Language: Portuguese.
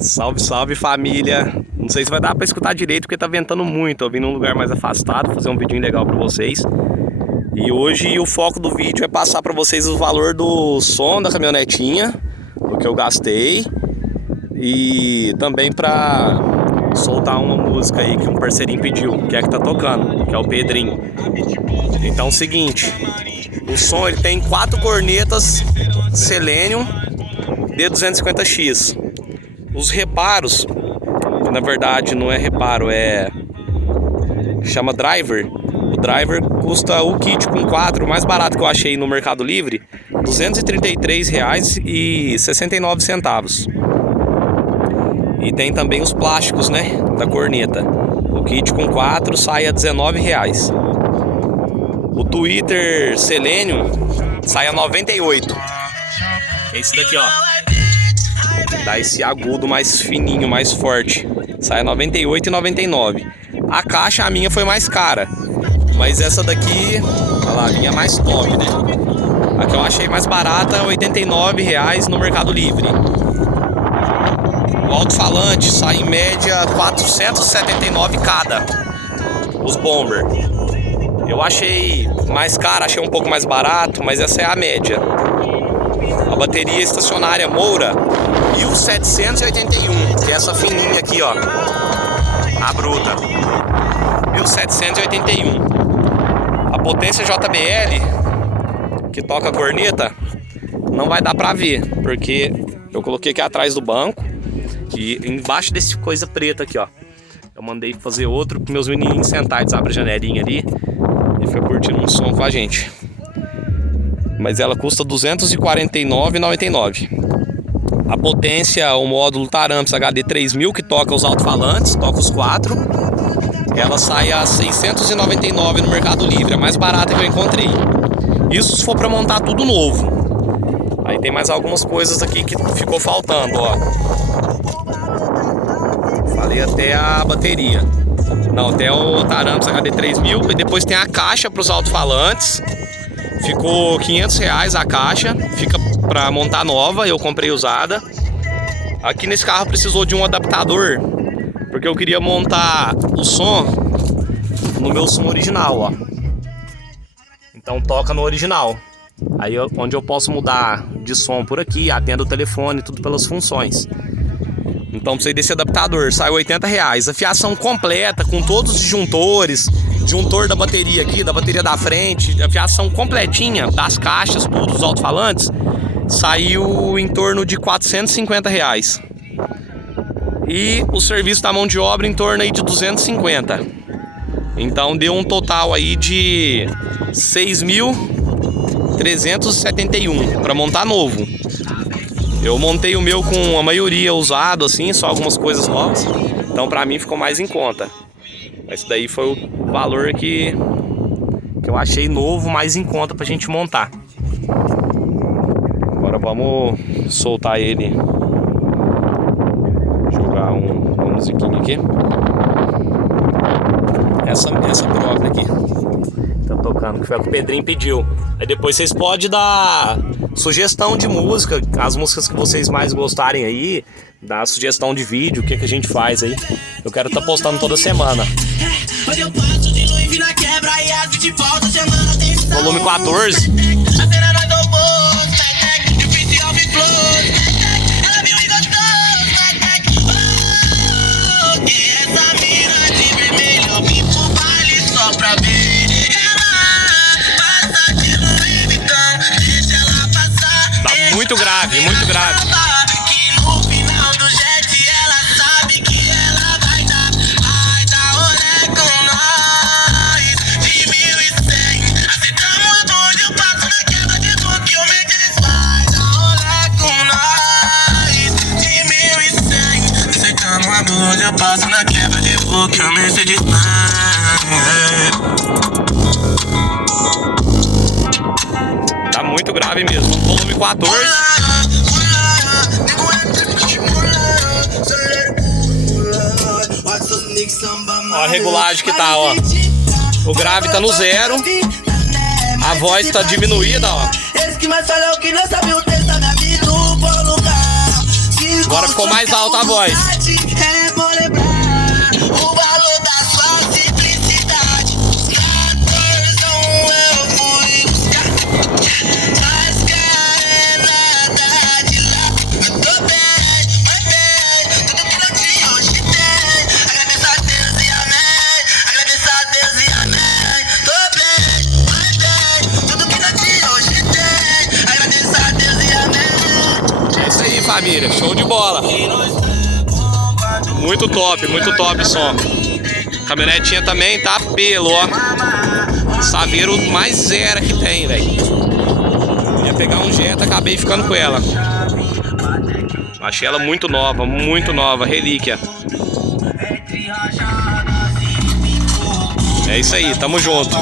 Salve, salve família. Não sei se vai dar pra escutar direito porque tá ventando muito. Eu vim num lugar mais afastado fazer um vidinho legal pra vocês. E hoje o foco do vídeo é passar pra vocês o valor do som da caminhonetinha, do que eu gastei. E também pra soltar uma música aí que um parceirinho pediu, que é que tá tocando, que é o Pedrinho. Então é o seguinte, o som ele tem 4 cornetas Selenium D250X. Os reparos, que na verdade não é reparo, chama driver. O driver custa o kit com 4, o mais barato que eu achei no Mercado Livre, R$ 233,69. E tem também os plásticos, né, da corneta. O kit com 4 sai a R$19. O Twitter Selenium sai a 98. É esse daqui, ó. Dá esse agudo mais fininho, mais forte. Sai a 98,99. A caixa, a minha foi mais cara. Mas essa daqui, olha lá, a minha é mais top, né? A que eu achei mais barata, R$ 89,00 no Mercado Livre. O alto-falante sai em média 479 cada. Os Bomber. Eu achei mais caro, achei um pouco mais barato, mas essa é a média. A bateria estacionária Moura 1781, que é essa fininha aqui, ó. A bruta. 1781. A potência JBL, que toca a corneta, não vai dar pra ver, porque eu coloquei aqui atrás do banco. E embaixo desse coisa preta aqui, ó, eu mandei fazer outro para meus menininhos sentados, abre a janelinha ali e fica curtindo um som com a gente. Mas ela custa R$ 249,99. A potência, o módulo Taramps HD 3000 que toca os alto-falantes, toca os 4, ela sai a R$ 699 no Mercado Livre, a mais barata que eu encontrei. Isso se for para montar tudo novo. Aí tem mais algumas coisas aqui que ficou faltando, ó. Falei até a bateria. Não, até o Taramps HD 3000. E depois tem a caixa para os alto-falantes. Ficou R$ 500 a caixa. Fica para montar nova, eu comprei usada. Aqui nesse carro precisou de um adaptador, porque eu queria montar o som no meu som original, ó. Então toca no original. Aí onde eu posso mudar de som por aqui, atendo o telefone, tudo pelas funções. Então precisei desse adaptador, saiu R$ 80. A fiação completa, com todos os disjuntores, disjuntor da bateria aqui, da bateria da frente, a fiação completinha das caixas, tudo, os alto-falantes, saiu em torno de R$ 450. E o serviço da mão de obra em torno aí de 250. Então deu um total aí de 6.371 para montar novo. Eu montei o meu com a maioria usado, assim, só algumas coisas novas. Então pra mim ficou mais em conta. Esse daí foi o valor que eu achei novo, mais em conta pra gente montar. Agora vamos soltar ele. Jogar uma musiquinha aqui. Essa própria aqui. Tá tocando, que foi a que o Pedrinho pediu. Aí depois vocês podem dar sugestão de música, as músicas que vocês mais gostarem aí, dar sugestão de vídeo, o que a gente faz aí. Eu quero estar postando toda semana. Volume 14. Muito grave, muito grave. Eu passo na quebra de boca, a Mercedes. Tá muito grave mesmo. Volume 14. Ó a regulagem que tá, ó. O grave tá no 0. A voz tá diminuída, ó. Agora ficou mais alta a voz. É bom lembrar o valor da sua simplicidade. 14 eu fui buscar, mas quer nada de lá. Eu tô bem, mas bem, tudo que não tinha hoje tem. Agradeço a Deus e amém, agradeço a Deus e amém. Tô bem, mas bem, tudo que não tinha hoje tem. Agradeço a Deus e amém. É isso aí, família. Show de bola. Muito top o som. Caminhonetinha também tá pelo, ó. Saveiro mais zero que tem, velho. Ia pegar um Jetta, acabei ficando com ela. Achei ela muito nova, relíquia. É isso aí, tamo junto.